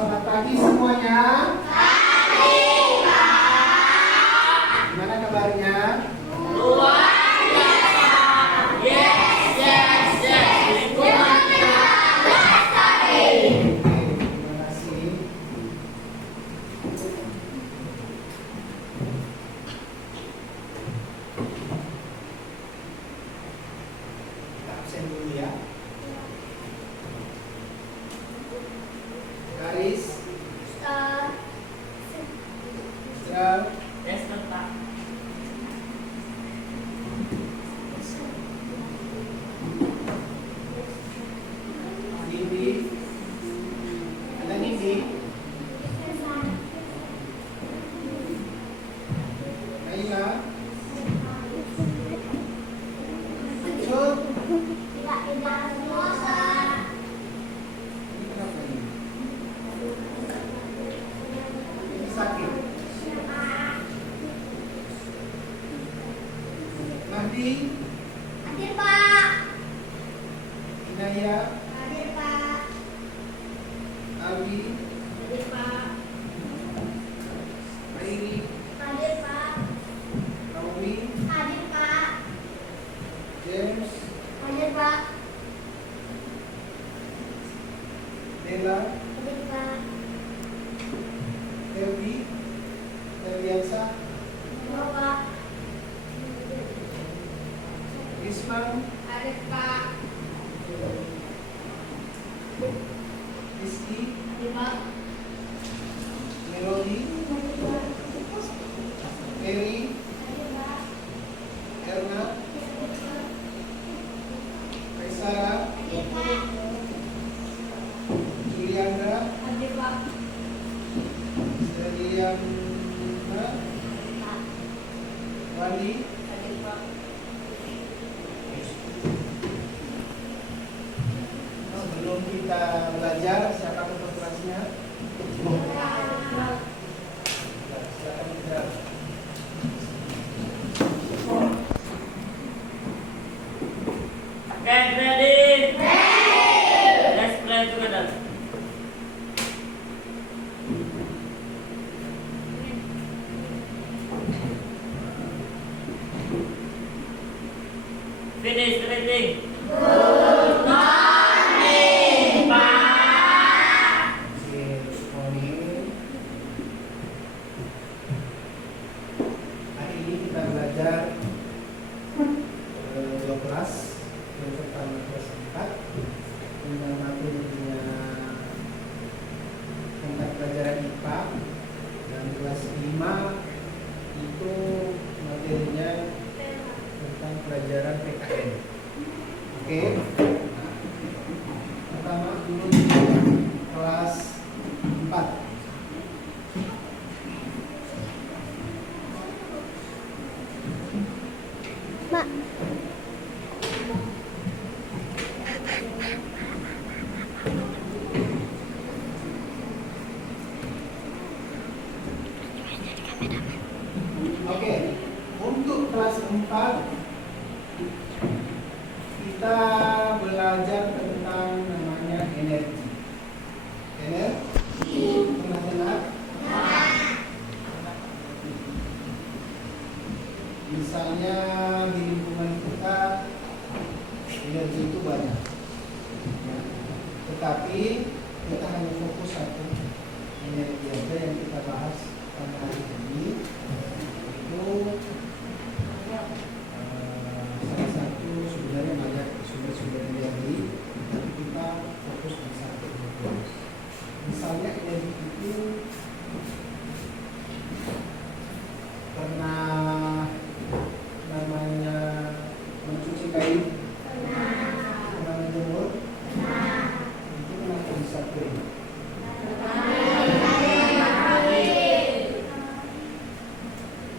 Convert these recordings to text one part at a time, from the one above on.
Selamat pagi semuanya. Pagi, Pak. Gimana kabarnya? Luar biasa. Yes, yes, yes. Lingkungan kita lestari. Terima kasih. Kita absen dulu ya. Garis. Istirahat. Yes, Pak. Nindi. Ada Nindi. Naila. Cut. Ini kenapa ini? Ini sakit. Mahdi. Inaya. Abi. Airi. Naomi. James. Nela. Helvi. Helviansa. Isman. Rizky. Melody. Mary. Erna. Kaisara. Juliandra. Juliandra. Wandi. Sebelum kita belajar, siapa ketua kelasnya? Silakan bicara. Okay, ready? Let's play together. Finish reading. Good morning, Pak. Good morning. Hari ini kita belajar dua kelas. Yang pertama kelas 4 dengan materinya tentang pelajaran IPA, dan kelas 5 itu materinya tentang pelajaran PKN. Oke. Pertama dulu kelas 4. Oke, untuk kelas 4 kita belajar tentang namanya energi. Energi, pernah dengar? Misalnya di lingkungan kita energi itu banyak, ya. Tetapi kita hanya fokus satu energi aja yang kita bahas pada hari ini. Itu salah satu sebenarnya banyak sumber-sumber energi, tapi kita fokus di satu. Misalnya energi itu pernah namanya mencuci kain, pernah menjemur, itu kenapa bisa kering?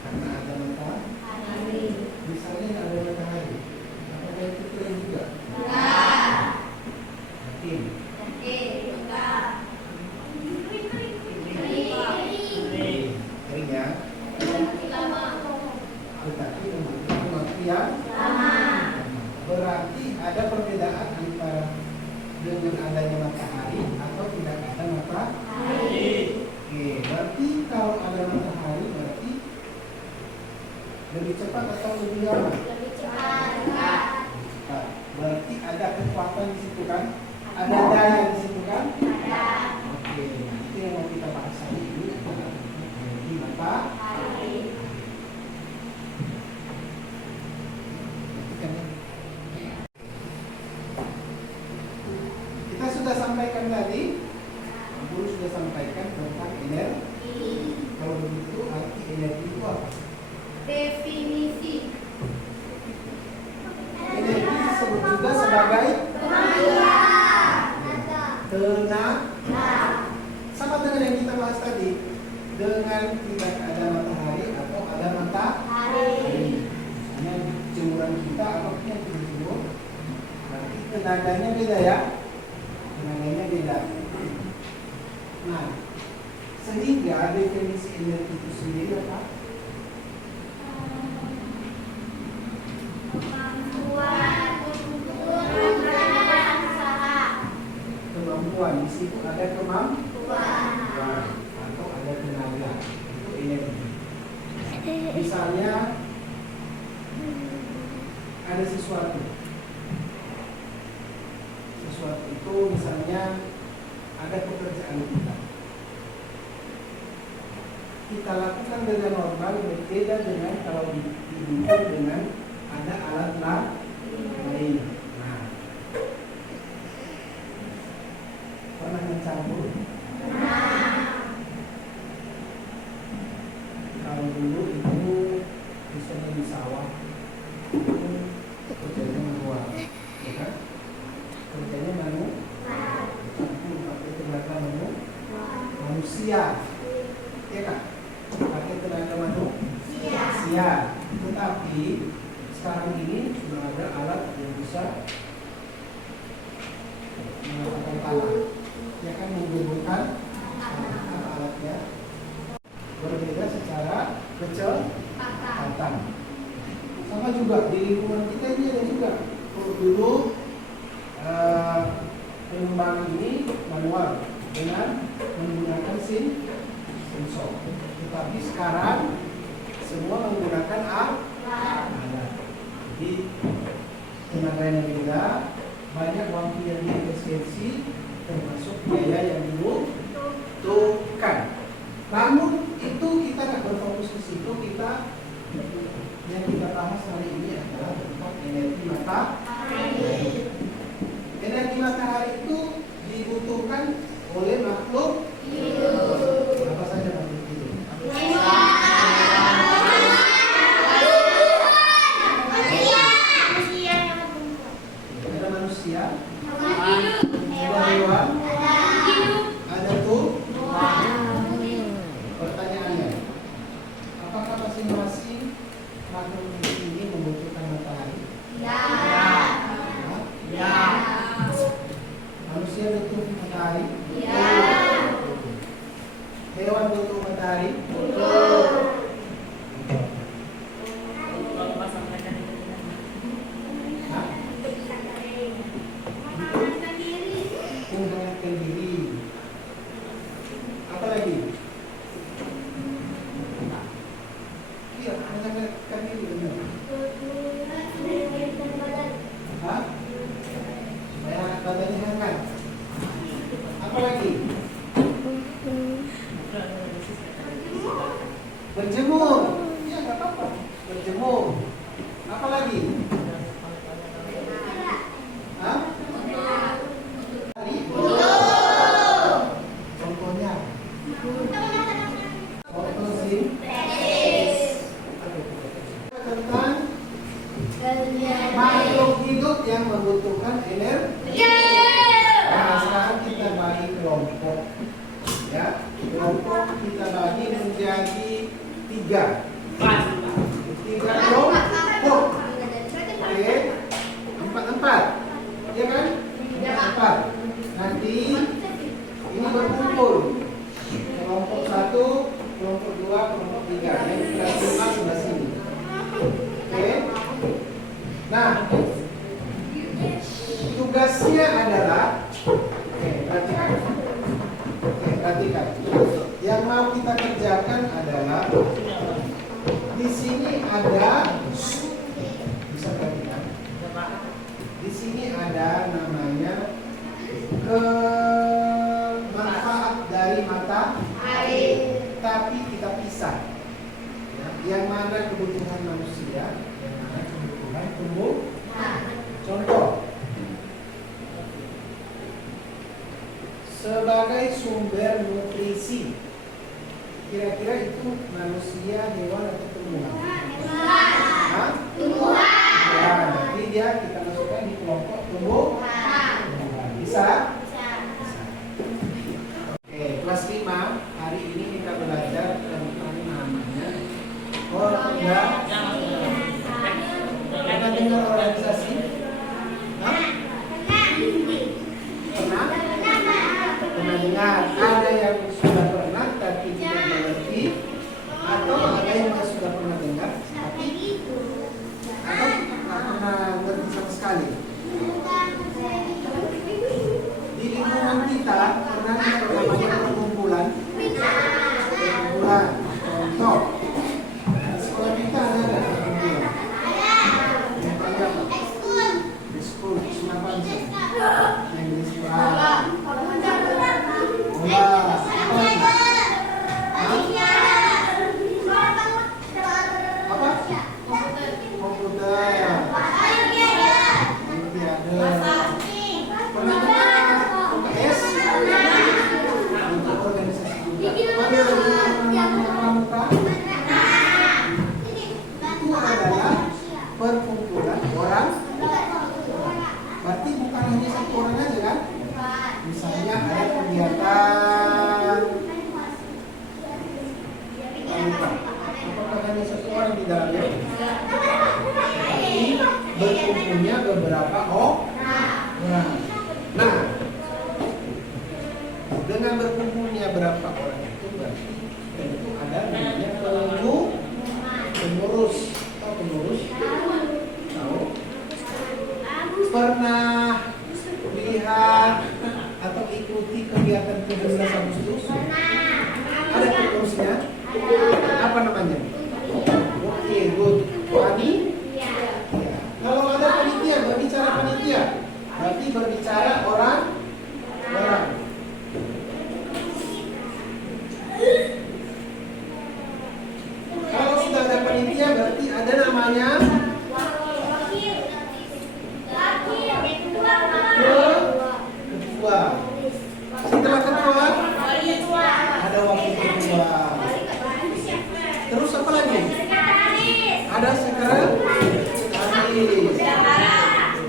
Karena ada matahari. Misalnya nggak ada matahari, apakah itu kering juga? Yakin? cepat atau lebih lama? Lebih cepat. Nah, berarti ada kekuatan di situ kan? Ada daya di situ kan? Ada. Oke, nah itu yang mau kita bahas hari ini adalah energi matahari. Kita sudah sampaikan tadi, guru sudah sampaikan tentang energi. Kalau begitu arti energi itu apa? Definisi. Energi disebut juga sebagai tenaga. Sama dengan yang kita bahas tadi, dengan tidak ada matahari atau ada matahari. Misalnya jemuran kita apapun yang berjemur, berarti tenaganya beda ya. Tenaganya beda. Nah, sehingga definisi energi itu sendiri apa? Kemampuan. Di situ ada kemampuan atau ada tenaga. Itu energi. Misalnya ada sesuatu itu misalnya ada pekerjaan kita lakukan dengan normal, berbeda dengan kalau didukung dengan ada alat lain. Nah, pernah mencampur? Kalau dulu itu misalnya di sawah itu kerjanya manual, ya kan? Kerjanya campur pakai tenaga manusia, ya kan? Pakai tenaga manusia. Tetapi sekarang ini sudah ada alat yang bisa mengatakan tanah, ya kan, menggugurkan alatnya berbeda secara kecepatan. Sama juga di lingkungan kita ini ada juga. Kalau dulu pengembangan ini manual dengan menggunakan sensor, tetapi sekarang semua menggunakan alat. Jadi tenaganya beda, banyak waktu yang diefisiensi, termasuk biaya yang dibutuhkan. Namun itu kita nggak berfokus di situ. Yang kita bahas hari ini adalah tentang energi matahari. Energi matahari itu dibutuhkan oleh makhluk hidup. Apa saja makhluk hidup? Ada manusia, ada hewan, ada tumbuhan. Pertanyaannya, apakah masing-masing makhluk hidup ini membutuhkan matahari? Ya. Manusia butuh matahari? Ya. Hewan butuh matahari? Menghangatkan diri. Apa lagi? Iya, menghangatkan diri benar. Hah? Supaya badannya hangat. Apa lagi? Berjemur. Ya, nggak apa-apa. Berjemur. Apa lagi? Hah? Contohnya? Contoh sih. Tentang makhluk hidup yang membutuhkan energi. Nah, sekarang kita bagi kelompok. Ya, kelompok kita bagi menjadi 3 kelompok. Oke, 4, ya kan? 4. Nanti ini berkumpul. Kelompok 1, kelompok 2, kelompok 3. Yang kelas 5 sudah sini. Oke. Nah, tugasnya adalah perhatikan. Yang mau kita kerjakan adalah di Di sini ada, bisa perhatikan. Di sini ada namanya manfaat dari matahari, tapi kita pisah. Ya, yang mana kebutuhan manusia, yang mana kebutuhan tumbuhan. Contoh, sebagai sumber nutrisi, kira-kira itu manusia, hewan atau tumbuhan? Hah? Ya, berarti dia kita masukkan di kelompok tumbuhan. Bisa? Oke, kelas 5 hari ini kita belajar tentang namanya Pernah dengar organisasi? Hah? Pernah? Pernah dengar? Ada yang sudah pernah tapi tidak mengerti, atau ada yang sudah pernah dengar tapi atau tidak pernah mengerti sama sekali? Di lingkungan kita pernah dengar namanya perkumpulan. Contoh, sekolah kita ada perkumpulan. Yang panjang apa? Ekskul, senapan, yang di sekolah. Apa? Komputer. Pernah dengar UKS? Untuk organisasi juga. Ada pramuka? Itu adalah perkumpulan orang. Berarti bukan hanya satu orang aja kan? Misalnya ada kegiatan pramuka. Apakah hanya satu orang di dalamnya? Tapi berkumpulnya beberapa orang. Nah, dengan berkumpulnya berapa orang itu berarti tentu ada namanya pengurus. Atau pengurus? Tahu? Pernah lihat atau ikuti kegiatan 17 Agustus? Ada pengurusnya? Apa namanya? Oke, good. Wani? Ya. Kalau ada panitia, berbicara panitia, berarti berbicara orang. Kalau sudah ada panitia, berarti ada namanya ketua. Setelah ketua, ada wakil ketua. Terus apa lagi? Ada sekretaris.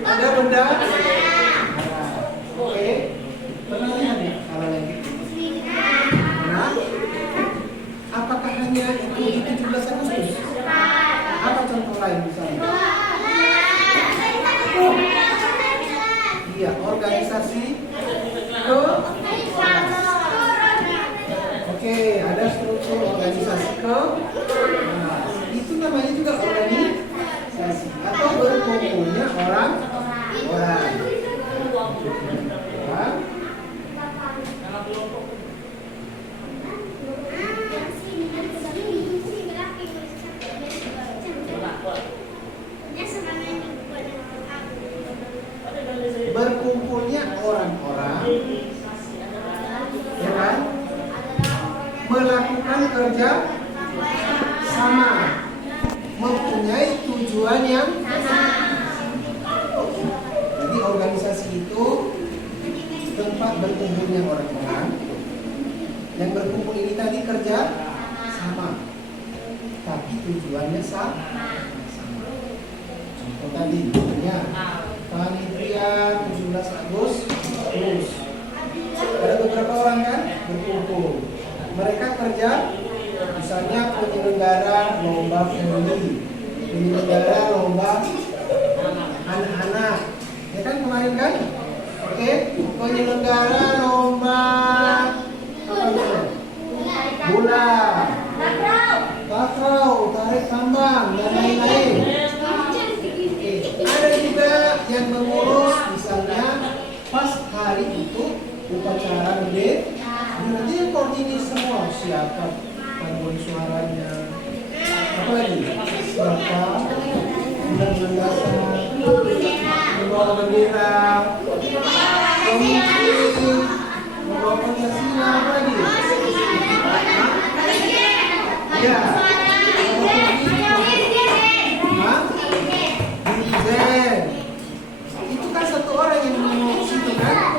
Ada benda. Oke. Pernah lihat ya hal yang gitu? Nah, apakah hanya itu di 17 Agustus? Apa contoh lain misalnya? Iya, organisasi Oke, ada struktur organisasi nah, itu namanya juga organisasi atau berkumpulnya orang. Berkumpulnya orang-orang, ya kan? Melakukan kerja sama, mempunyai tujuan yang jadi organisasi itu tempat berkumpulnya orang-orang yang berkumpul ini tadi kerja sama, tapi tujuannya sama. Contoh tadi, ya, panitia 17 Agustus. Ada beberapa orang kan berkumpul. Mereka kerja, misalnya penyelenggara lomba family, penyelenggara lomba anak-anak, ya kan kemarin kan? Oke, penyelenggara lomba apa namanya? Bola, takraw, tarik tambang, dan lain-lain. Ada juga yang mengurus, misalnya pas hari itu upacara gede, nanti yang koordinir semua siapa paduan suaranya, Apa lagi? Siapa? Undang-undang dasar. Membawa bendera. Komisi. Membawa Pancasila. Apa lagi? Ya. Hah? Dirjen. Itu kan satu orang yang mengurus itu kan?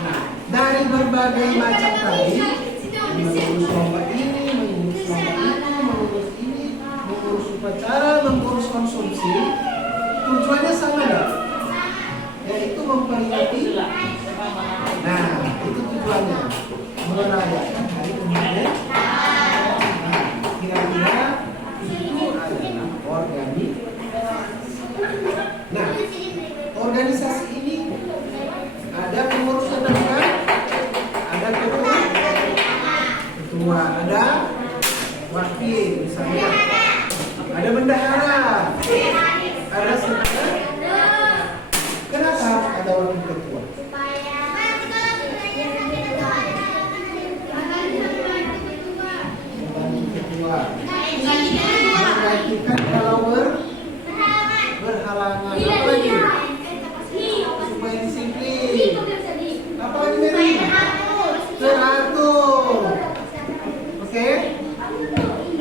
Nah, dari berbagai macam tadi, mengurus lomba ini, mengurus lomba itu, mengurus ini, mengurus upacara, mengurus konsumsi, tujuannya sama enggak? Yaitu memperingati. Nah, itu tujuannya, merayakan hari kemerdekaan. Nah, kira-kira itu adalah organisasi. Nah, organisasi ini ada pengurusnya kan? Ada ketua, ada wakil misalnya, ada bendahara, ada sekretariat. Kenapa ada wakil ketua? Wakil ketua menggantikan kalau berhalangan. Apa lagi? Supaya disiplin. Apa lagi Mary? Teratur. Oke?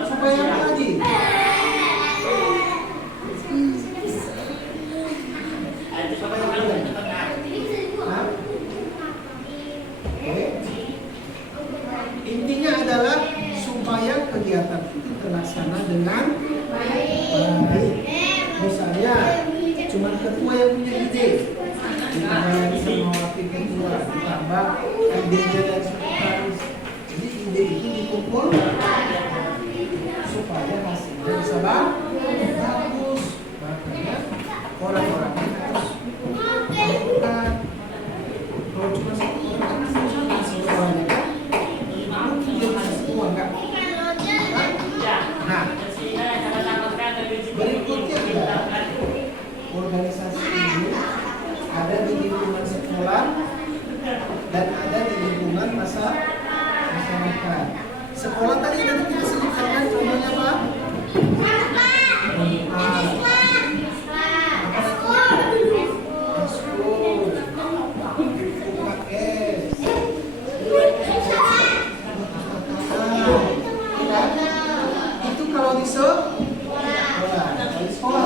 Supaya apa lagi? Supaya apa lagi? Hah? Oke. Intinya adalah supaya kegiatan itu terlaksana dengan baik. Misalnya, cuma ketua yang punya ide, ditambah sama wakil ketua, ditambah idenya dan sekretaris. Jadi ide itu dikumpul supaya hasilnya bisa bagus. Makanya orang-orangnya harus melakukan. Kalau cuma satu orang kan semuanya kan? Mungkin dia bisa semua enggak? Nah, berikutnya adalah organisasi ini ada di lingkungan sekolah dan ada di lingkungan masyarakat. Sekolah tadi nanti kita sebutkan contohnya apa? Itu kalau di sekolah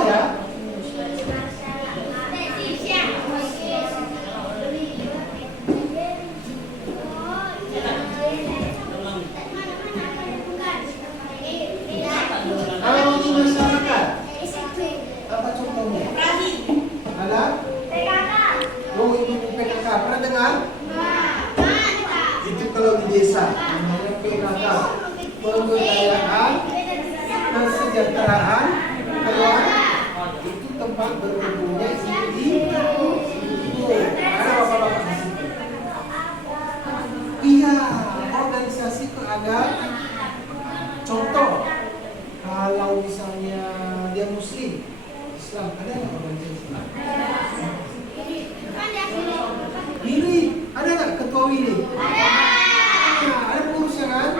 ya. Kalau di masyarakat, apa contohnya? Ada? Oh, itu PKK. Pernah dengar? Itu kalau di desa, namanya PKK. Pemberdayaan Kesejahteraan Keuangan. Itu tempat berkumpulnya individu. Ada bapak-bapak di situ. Iya, organisasi itu ada contoh. Kalau misalnya dia Muslim, Islam, ada nggak organisasi? Wili, ada nggak ketua Wili? Ada pengurusnya kan?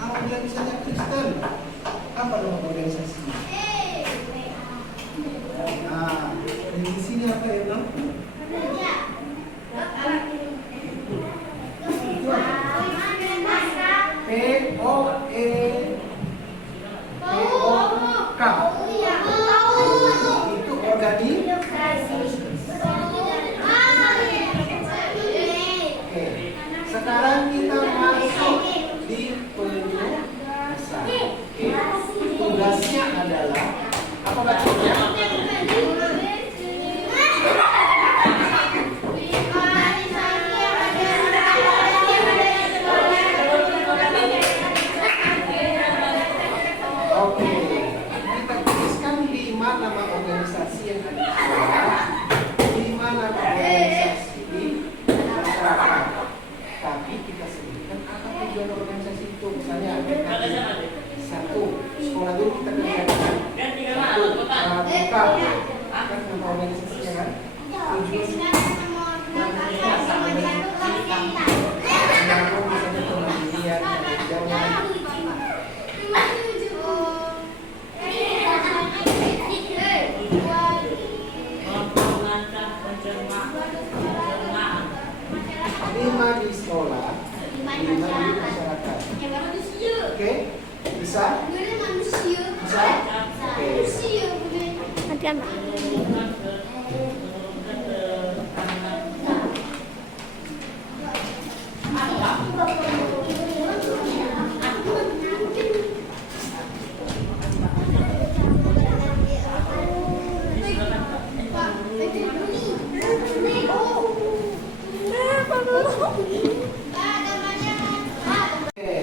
Kalau dia misalnya Kristen, apa nama organisasinya? Nah, di sini apa ya, Bang? Itu apa? POK. Itu organisasi. Oke. Sekarang kita masuk di penugasan. Tugasnya adalah apa bacanya? Oke, kita tuliskan 5 nama organisasi yang ada di sekolah, 5 nama organisasi di masyarakat. Tapi kita sebutkan apa tujuan organisasi itu. Misalnya, 1, sekolah dulu kita kerjakan. 1, masyarakat. Oke? Bisa? Bisa? Oke. Nanti kan Oke.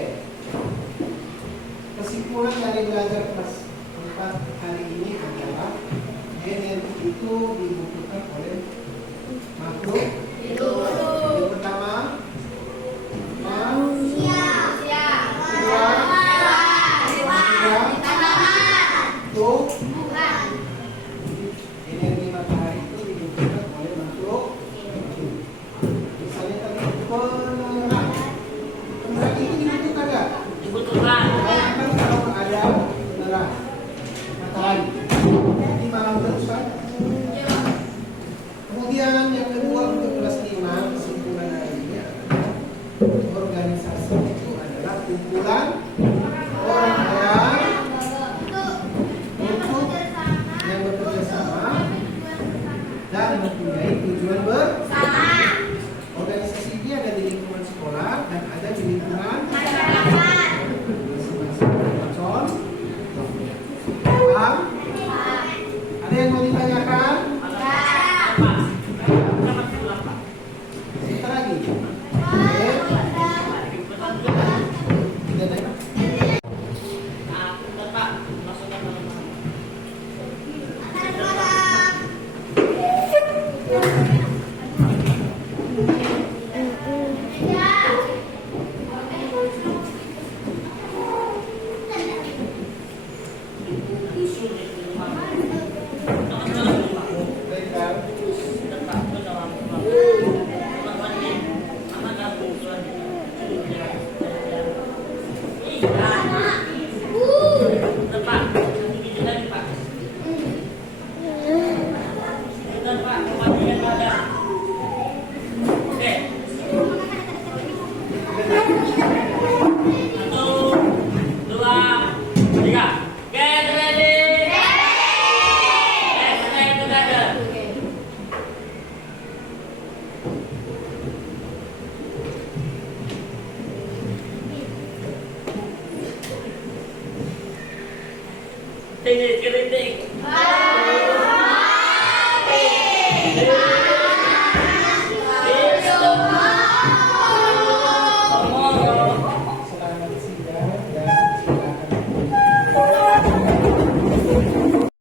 Kesimpulan dari belajar kelas 4 hari ini adalah energi itu dibutuhkan oleh makhluk hidup. Yang pertama, manusia. Untuk energi matahari itu dibutuhkan oleh makhluk hidup. Misalnya tadi penerangan. Penerangan itu dibutuhkan nggak? Dibutuhkan. Bayangkan kalau ada penerang matahari di malam terus kan? Kemudian yang kedua untuk kelas 5 kesimpulan hari ini adalah organisasi itu adalah kumpulan orang yang bekerja sama dan mempunyai tujuan bersama. Organisasi ini ada di lingkungan sekolah dan ada di lingkungan masing-masing. Paham? Ada yang mau ditanyakan? Sebentar lagi. Oke. Tidak ada. Ting, ting, ting, ting.